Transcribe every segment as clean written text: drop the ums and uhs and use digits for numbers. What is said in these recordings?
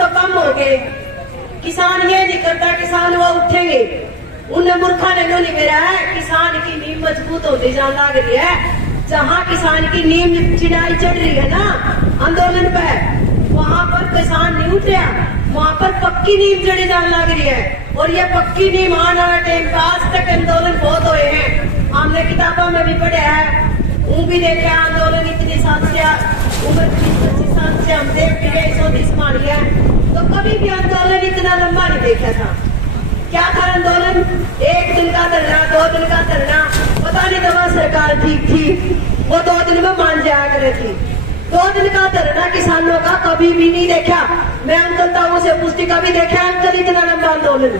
तो कम हो गए। किसान ये नहीं करता, किसान वो उठेंगे। उन्हें मूर्खा ने नहीं मेरा है, किसान की नींव मजबूत होती जान लग रही है। जहाँ किसान की नींव चिड़ाई चढ़ रही है ना आंदोलन पे, वहाँ पर किसान नहीं उठ रहा, वहाँ पर पक्की नींव चढ़ी जान लग रही है। और ये पक्की नींव आने वाले टाइम का आज तक आंदोलन बहुत हुए हैं, हमने किताबों में भी पढ़े हैं, वो भी देखे आंदोलन इतने साल से, उम्र 20-25 साल से हम देख रहे 130 मान लिया, तो कभी भी आंदोलन इतना लंबा नहीं देखा था। क्या था आंदोलन? एक दिन का धरना, 2 दिन का धरना, पता नहीं दवा सरकार ठीक थी, वो 2 दिन में मान जाया करे थी। 2 दिन का धरना किसानों का कभी भी नहीं देखा। मैं अंकल ताऊ से पूछती कभी देखा अंकल इतना लंबा आंदोलन?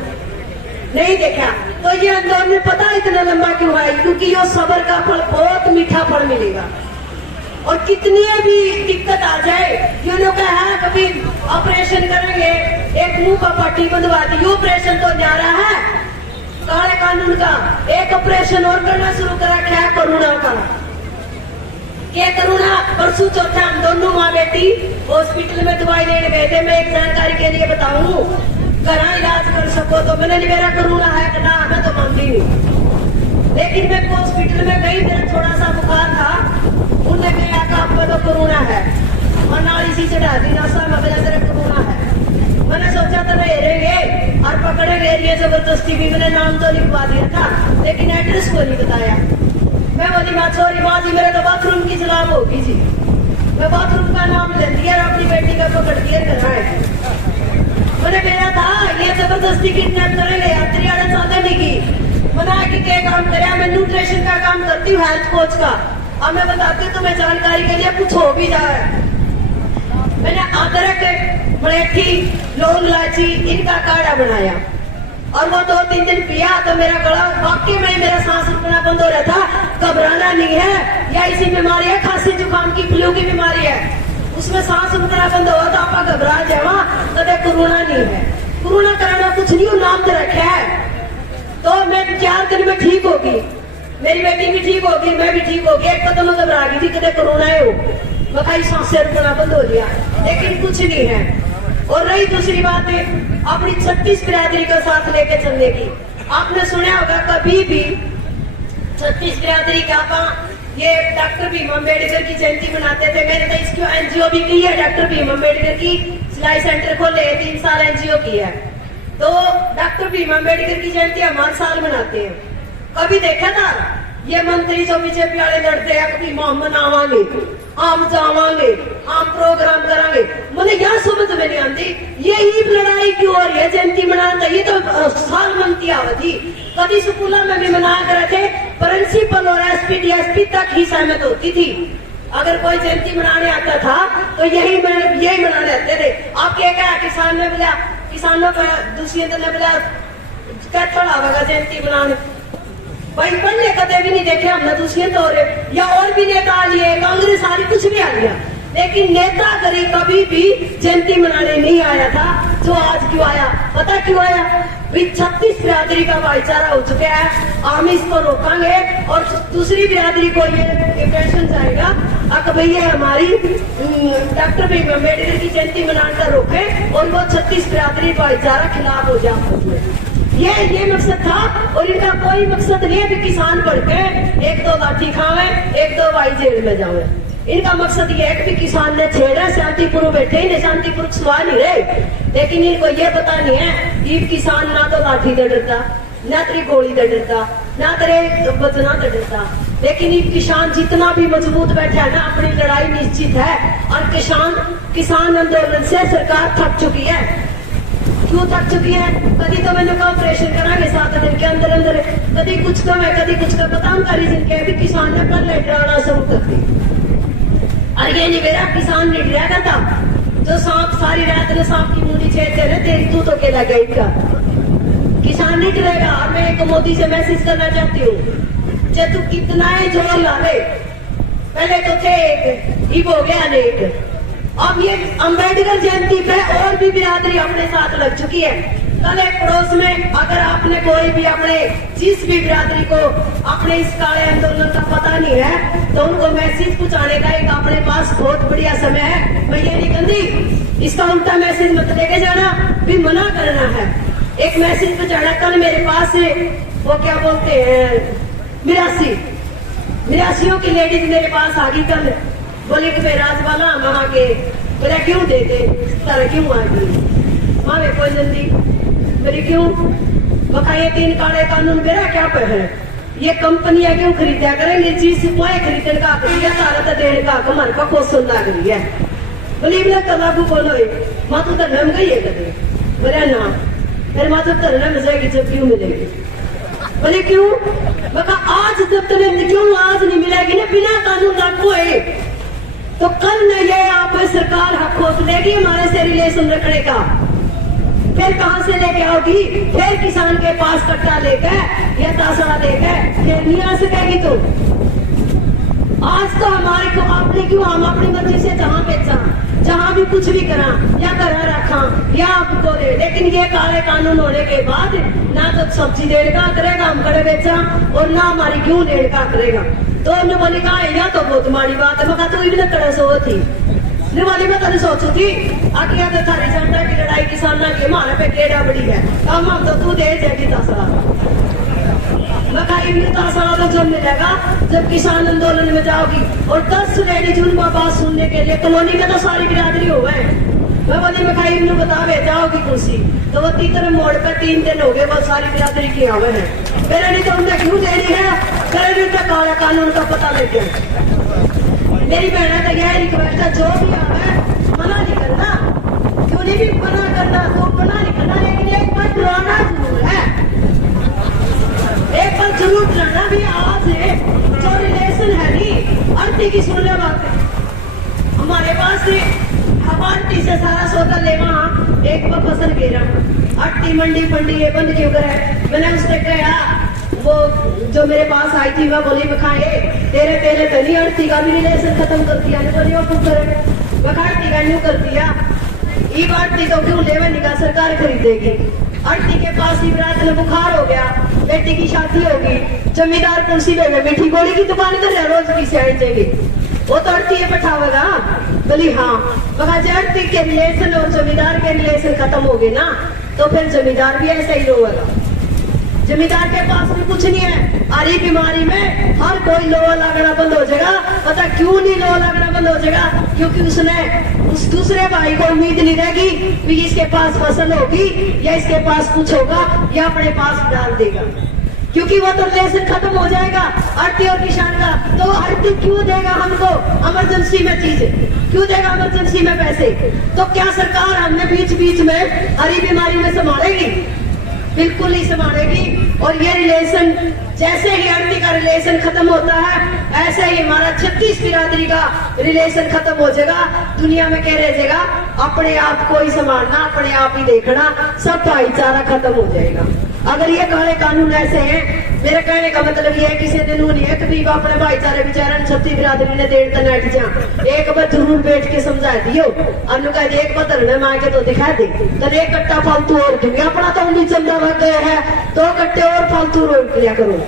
नहीं देखा। तो ये आंदोलन पता इतना लंबा क्यों है? क्योंकि ये सब्र का फल, बहुत मीठा फल मिलेगा। और कितनी भी दिक्कत आ जाए, ये लोग है कभी ऑपरेशन करेंगे, एक मुंह का पट्टी बंधवा दी, ऑपरेशन तो न्यारा है काले कानून का। एक ऑपरेशन और करना शुरू करा, क्या करुणा का, क्या करुणा। परसों चौथा हम दोनों माँ बेटी हॉस्पिटल में दवाई लेने गए थे। मैं एक जानकारी के लिए बताऊं, घर इलाज कर सको तो मैंने मेरा करुणा है कटा, मैं तो मानती हूँ। लेकिन मैं हॉस्पिटल में गई, मेरा थोड़ा सा बुखार था, उन्होंने कहा कि आपका तो कोरोना है, और नाली सी चढ़ा दी नासा में तेरा कोरोना है। मैंने सोचा था रहेंगे और पकड़ेंगे, ये जबरदस्ती भी मैंने नाम तो लिखवा दिया था, लेकिन एड्रेस को नहीं बताया। मैं बोली माँ छोरी माँ जी मेरे तो बाथरूम की सलाम होगी जी, मैं बाथरूम का नाम ले दिया और अपनी बेटी का पकड़ दिया कराए। मैंने कहा था ये जबरदस्ती किडनैप करेंगे, यात्री आने चाहते नहीं की मना की क्या काम करे। मैं न्यूट्रिशन का काम करती हूँ, हेल्थ कोच का। अब मैं बताती हूँ तुम्हें जानकारी के लिए, कुछ हो भी जाए। मैंने अदरक, मलेठी, लौंग, इलायची इनका काढ़ा बनाया और वो 2-3 दिन पिया तो मेरा गला वाकई में मेरा सांस रुकना बंद हो रहा था। घबराना नहीं है, या इसी बीमारी है, खांसी जुकाम की, फ्लू की बीमारी है, उसमें सांस रुकना बंद हो तो आप घबरा जावा, कदे कोरोना नहीं है। कोरोना कराना कुछ नहीं, नाम तो रखा है। तो मैं 4 दिन में ठीक होगी, मेरी बेटी भी ठीक होगी, मैं भी ठीक होगी। एक कदम घबरा गई थी कदे कोरोना है हो, बखाई सांस रुकना बंद हो गया, लेकिन कुछ नहीं है। और रही दूसरी बात है अपनी 36 बिरादरी का साथ लेके चलने की। आपने सुना होगा कभी भी 36 बिरादरी का ये डॉक्टर भीम अम्बेडकर की जयंती मनाते थे। मैंने तो इसकी एनजीओ भी की है, डॉक्टर भीम अम्बेडकर की सिलाई सेंटर खोले, 3 साल एनजीओ की है। तो डॉक्टर भीम अम्बेडकर की जयंती हम हर साल मनाते हैं। कभी देखा था ये मंत्री जो बीजेपी वाले लड़ते हैं कभी हम मनावांगे, हम जावांगे, हम प्रोग्राम करांगे, मुझे यह समझ में नहीं आती यही लड़ाई क्यों हो रही है। जयंती मनाना ये तो साल मनती आवती, कभी स्कूल में भी मनाया करे थे, प्रिंसिपल और एसपी डीएसपी तक ही सहमत होती थी। अगर कोई जयंती मनाने आता था तो यही मनाने आते थे। आप क्या किसान ने बोला, किसानों का दूसरी ने बोला क्या थोड़ा होगा जयंती मनाने, भाई पढ़ने कदे भी नहीं देखे हमने दूसरे तौर या और भी नेता आ लिए, कांग्रेस आ रही, कुछ भी आ गया, लेकिन नेता कभी कभी भी जयंती मनाने नहीं आया था। जो आज क्यों आया, पता क्यों आया? 36 बिरादरी का भाईचारा हो चुका है, हम इसको रोकांगे और दूसरी बिरादरी को ये इम्प्रेशन जाएगा अब भैया हमारी डॉक्टर भीम अम्बेडकर की जयंती मनाकर रोके और वो 36 बिरादरी भाईचारा खिलाफ हो जाए। ये मकसद था। और इनका कोई मकसद नहीं है कि किसान बढ़ के 1-2 लाठी खावे, 1-2 भाई जेल में जावे। इनका मकसद ये है कि किसान ने छेड़ा, शांतिपुर बैठे ही शांतिपुर सवाल नहीं रहे, लेकिन इनको ये पता नहीं है कि किसान ना तो लाठी से डरता, ना तेरी गोली से डरता, ना तेरे बचना से डरता। लेकिन ये किसान जितना भी मजबूत बैठा है ना, अपनी लड़ाई निश्चित है। और किसान आंदोलन से सरकार थक चुकी है। क्यों थक चुकी है? कभी तो मैंने ऑपरेशन करांगे 7 दिन के अंदर अंदर, कभी कुछ कम है, कभी कुछ का पता का रीजन क्या है? किसान ने पहले डराना शुरू कर दी। और ये नहीं मेरा किसान नहीं डरा करता, जो सांप सारी रात ने सांप की मूली छेड़ते रहे, तेरी तू तो केला गई का किसान नहीं डरेगा। और मैं एक मोदी से मैसेज करना चाहती हूँ, जब तू कितना ही जोर ला ले, पहले तो थे एक हो गया अनेक, अब ये अम्बेडकर जयंती पे और भी बिरादरी अपने साथ लग चुकी है। कल एक पड़ोस में अगर आपने कोई भी अपने जिस भी बिरादरी को अपने इस काले आंदोलन का पता नहीं है तो उनको मैसेज पहुंचाने का एक अपने पास बहुत बढ़िया समय है। मैं ये नहीं कहती इसका उल्टा मैसेज मत लेके जाना, भी मना करना है। एक मैसेज पहुंचाना। कल मेरे पास वो क्या बोलते हैं मिरासियों की लेडीज मेरे पास आ गई कल, बोले कि राजवाला वहां के बोले क्यों देते तरह क्यों आ गई माँ वे कोई जल्दी मेरी क्यों बका ये 3 काले कानून मेरा क्या पे है, ये कंपनियां क्यों खरीदा करेंगे चीज कोई खरीदने का सारा तो देने का हमारे का क्वेश्चन लग रही है। बोली बोले तो लागू बोलो माँ तू तो नम गई है कदे, बोले ना फिर माँ जब तरह मिल जाएगी जब क्यों मिलेगी, बोले क्यों बका आज जब तक क्यों आज नहीं मिलेगी ना बिना कानून लागू है तो कल न ये आप सरकार हक खोस लेगी हमारे से रिलेशन रखने का, फिर कहां से लेके आओगी, फिर किसान के पास कट्टा लेकर या तासड़ा लेकर फिर नहीं आ सकेगी। तो आज तो हमारे को आपने क्यों हम अपनी मर्जी से जहां बेचा जहां भी कुछ भी करा या घर रखा या आपको दे, लेकिन ये काले कानून होने के बाद ना तो सब्जी देने का करेगा हम कड़े बेचा और ना हमारी क्यों देने का करेगा। तो हमने बोली कहा या तो बहुत माड़ी बात है, मैं तू इतने कड़े सो थी वाली मैं तेने सोचू थी आखिया तो थारी जनता की लड़ाई किसाना की हमारे पे केड़ा बड़ी है काम हम तो तू दे जाएगी तासड़ा, मैं खाई भी तासड़ा तो जब मिलेगा जब किसान आंदोलन में जाओगी। और 10 लेडीज उनका बात सुनने के लिए कॉलोनी में तो सारी बिरादरी हो गए, मैं बोली मैं खाई भी बतावे जाओगी कुर्सी तो वो तीतर मोड़ पे 3 दिन हो गए वो सारी बिरादरी की आवे है, मेरे नहीं तो उन्हें क्यों देनी है करे तो काला कानून का पता लेके। मेरी बहना का यह रिक्वेस्ट है जो भी आवे मना नहीं करना, क्यों नहीं भी मना करना तो मना नहीं करना, लेकिन एक बार डराना जरूर है, एक बार जरूर डराना भी। आज जो रिलेशन है नी आरती की सुन ले बात हमारे पास हम आरती से सारा सौदा लेवा एक बार फसल घेरा आरती मंडी फंडी ये बंद क्यों करे, मैंने उससे कहा वो जो मेरे पास आई थी वह बोली बखाए तेरे धनी आरती का भी रिलेशन खत्म कर दिया, बोली वो क्यों करे बखाती का न्यू कर दिया ई आरती तो क्यों लेवे निकाह सरकार खरीदेगी। आरती के पास ही रात में बुखार हो गया, बेटी की शादी होगी, जमींदार कुर्सी पे मीठी गोली की दुकान कर रोज की से जाएगी वो तो आरती ये बैठावेगा, बोली हाँ बखा आरती के रिलेशन और जमींदार के रिलेशन खत्म हो गए ना तो फिर जमींदार भी ऐसा ही रोएगा। जमींदार के पास भी कुछ नहीं है, आरी बीमारी में हर कोई लोहा लगना बंद हो जाएगा, पता क्यों नहीं लोहा लगना बंद हो जाएगा, क्योंकि उसने उस दूसरे भाई को उम्मीद नहीं रहेगी कि इसके पास फसल होगी या इसके पास कुछ होगा या अपने पास डाल देगा, क्योंकि वो तो रिलेशन खत्म हो जाएगा आरती और किसान का। तो आरती क्यों देगा हमको इमरजेंसी में चीज, क्यों देगा इमरजेंसी में पैसे, तो क्या सरकार हमने बीच बीच में हरी बीमारी में संभालेगी, बिल्कुल नहीं संभालेगी। और ये रिलेशन जैसे ही आरती का रिलेशन खत्म होता है ऐसे ही हमारा 36 बिरादरी का रिलेशन खत्म हो जाएगा, दुनिया में क्या रह जाएगा, अपने आप को ही संभालना अपने आप ही देखना, सब भाईचारा खत्म हो जाएगा। अगर ये काले कानून ऐसे हैं, मेरे कहने का मतलब ये है किसी दिन नहीं है कभी अपने भाईचारे बेचारा 36 बिरादरी ने देर तक बैठ जा एक बार जरूर बैठ के समझा दियो, अनु कह एक बार धरने में आके तो दिखा दे तो एक कट्टा फालतू और दूंगी, अपना तो उम्मीद चंदा लग गए है 2 कट्टे और फालतू रोक लिया करो,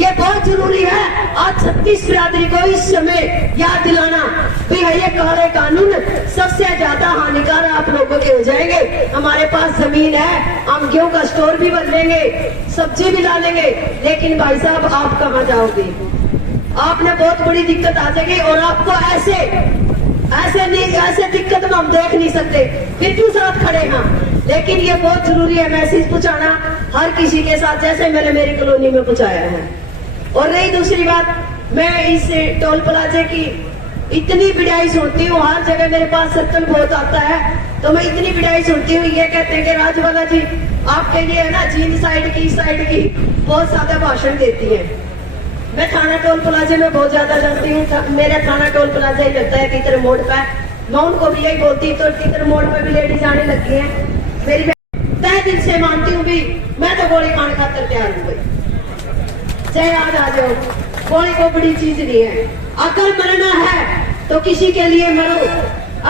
ये बहुत जरूरी है। आज 36 बिरादरी को इस समय याद दिलाना भी है ये काले कानून सबसे ज्यादा हानिकारक आप लोगों के हो जाएंगे। हमारे पास जमीन है, हम गेहूं का स्टोर भी बन लेंगे, सब्जी भी ला लेंगे, लेकिन भाई साहब आप कहाँ जाओगे, आपने बहुत बड़ी दिक्कत आ जाएगी और आपको ऐसे दिक्कत में हम देख नहीं सकते, फिर क्यों साथ खड़े हैं। लेकिन ये बहुत जरूरी है मैसेज पहुंचाना हर किसी के साथ, जैसे मैंने मेरी कॉलोनी में पहुंचाया है। और रही दूसरी बात, मैं इस टोल प्लाजे की इतनी बिड़ाई सुनती हूँ, हर जगह मेरे पास सर्कल बहुत आता है तो मैं इतनी बिड़ाई सुनती हूँ, ये कहते हैं कि राजवाला जी आपके लिए है ना जींद साइड की इस साइड की बहुत ज्यादा भाषण देती है। मैं थाना टोल प्लाजे में बहुत ज्यादा जाती हूँ, मेरा थाना टोल प्लाजा ही लगता है तीतर मोड़ पे, मैं उनको भी यही बोलती हूँ, तो तीतर मोड़ पे भी लेडीज आने लगी है, मेरी तय दिल से मानती हूँ भी मैं तो गोली खाने खातर तैयार हूँ भाई, चाहे आज आ जाओ, गोली को बड़ी चीज नहीं है। अगर मरना है तो किसी के लिए मरो,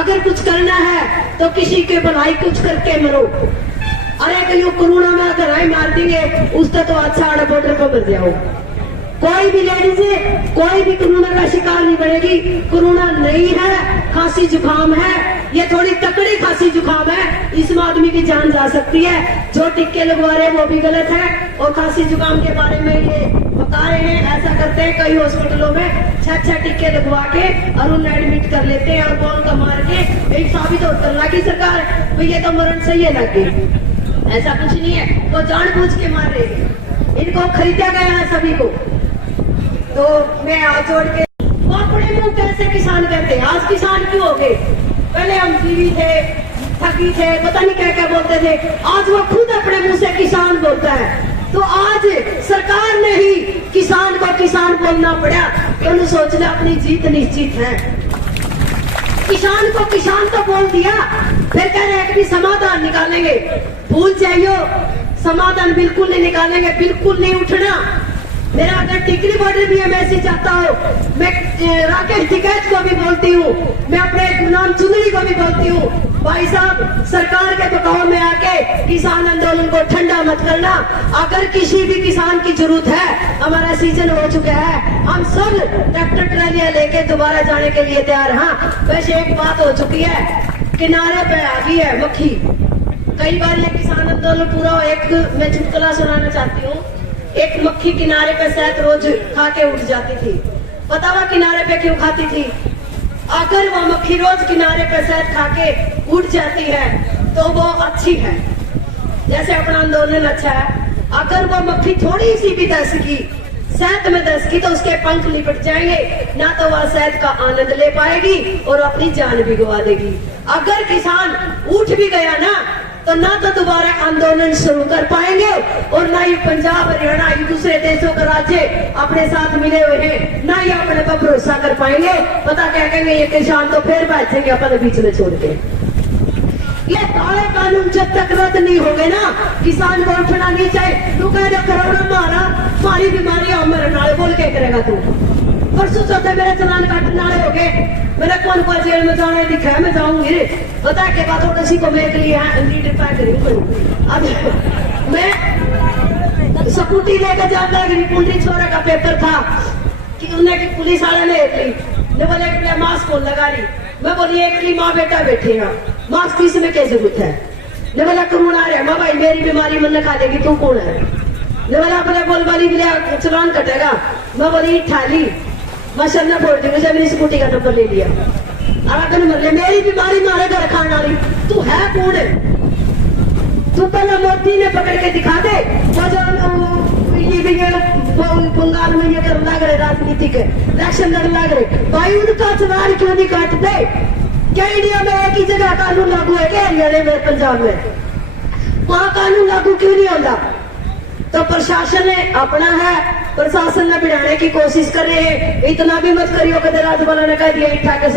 अगर कुछ करना है तो किसी के भलाई कुछ करके मरो। अरे कहीं कोरोना में अगर आई मार देंगे उससे तो अच्छा आड़ा बॉर्डर पर मर जाओ। कोई भी लेडीज कोई भी कोरोना का शिकार नहीं बनेगी। कोरोना नहीं है, खांसी जुकाम है, ये थोड़ी तकड़ी खांसी जुकाम है, इसमें आदमी की जान जा सकती है। जो टिक्के लगवा रहे हैं वो भी गलत है। और खांसी जुकाम के बारे में ये बता रहे हैं, ऐसा करते हैं कई हॉस्पिटलों में 6 टिक्के लगवा के और उन्हें एडमिट कर लेते हैं और कौन का मार के एक साबित होकर लगी सरकार भाई ये तो मरण सही है लगे। ऐसा कुछ नहीं है, वो जानबूझ के मार रहे हैं, इनको खरीदा गया है सभी को। तो मैं हाथ जोड़ के वो अपने मुंह कैसे किसान कहते हैं, आज किसान क्यों हो गए? पहले हम जीवी थे, ठगी थे, पता नहीं क्या क्या बोलते थे, आज वो खुद अपने मुंह से किसान बोलता है। तो आज सरकार ने ही किसान को किसान बोलना पड़ा, तो उन्हें सोच लिया अपनी जीत निश्चित है। किसान को किसान तो बोल दिया, फिर कह रहे हैं कि समाधान निकालेंगे। भूल जाइयो, समाधान बिल्कुल नहीं निकालेंगे, बिल्कुल नहीं उठना। मेरा अगर टिकरी बॉर्डर भी मैसेज आता हो, मैं राकेश टिकैत को भी बोलती हूँ, मैं अपने गुलाम चुंदड़ी को भी बोलती हूँ, भाई साहब सरकार के बकाव में आके किसान आंदोलन को ठंडा मत करना। अगर किसी भी किसान की जरूरत है, हमारा सीजन हो चुका है, हम सब ट्रैक्टर ट्रालियां लेके दोबारा जाने के लिए तैयार। हाँ वैसे एक बात हो चुकी है, किनारे पे आ गई है मक्खी। कई बार ये किसान आंदोलन पूरा एक मैं चुटकुला सुनाना चाहती हूँ। एक मक्खी किनारे पे शहद रोज खा के उठ जाती थी। पता हुआ किनारे पे क्यों खाती थी? अगर वो मक्खी रोज किनारे पे शहद खा के उठ जाती है तो वो अच्छी है, जैसे अपना आंदोलन अच्छा है। अगर वो मक्खी थोड़ी सी भी दसकी, शहद में दसकी, तो उसके पंख लिपट जाएंगे, ना तो वह शहद का आनंद ले पाएगी और अपनी जान भी गवा देगी। अगर किसान उठ भी गया ना, तो ना तो दोबारा आंदोलन शुरू कर पाएंगे और ना ही पंजाब हरियाणा एक दूसरे देशों का राज्य अपने साथ मिले हुए हैं, ना ही अपने पर भरोसा कर पाएंगे। पता क्या कहेंगे, ये किसान तो फिर बैठेंगे अपने बीच में छोड़ के। ये काले कानून जब तक रद्द नहीं हो गए ना, किसान को उठना नहीं चाहिए। तू कह रहे कोरोना मारा, मारी बीमारी मरने वाले बोल के करेगा तू? परसों चौथे मेरे चलान काटने वाले हो गए, मेरा कौन कौन जेल में जाना दिखा है, मैं जाऊंगी रे बता के बाद और किसी को मैं के लिए लीडर पैक करूंगी। अब मैं स्कूटी लेकर जाता कि पुंडरी छोरा का पेपर था कि उन्हें कि पुलिस वाले ने एक ली, बोले मास्क कौन लगा ली? मैं बोली एक ली माँ बेटा बैठे हैं, मास्क किस में क्या जरूरत है? ने बोला कोरोना आ रहा, भाई मेरी बीमारी मन खा देगी, तू कौन है? ने बोला अपने बोल वाली चलान कटेगा। मैं बोली थाली मशर ने बोल दी, मुझे मेरी स्कूटी का नंबर ले लिया। अगर मेरी बीमारी मारे घर खाने वाली, तू है कौन? तू पहले मोदी ने पकड़ के दिखा दे, बंगाल में ये कर लग रहे राजनीतिक इलेक्शन लड़ लग रहे, भाई उनका चुनाव क्यों नहीं काटते? क्या इंडिया में एक ही जगह कानून लागू है क्या? हरियाणा में, पंजाब में, वहां कानून लागू क्यों नहीं होता? तो प्रशासन ने अपना है, प्रशासन ने बिठाने की कोशिश कर रहे हैं। इतना भी मत करियो, कदर राज वाला ने कह दिया इठा के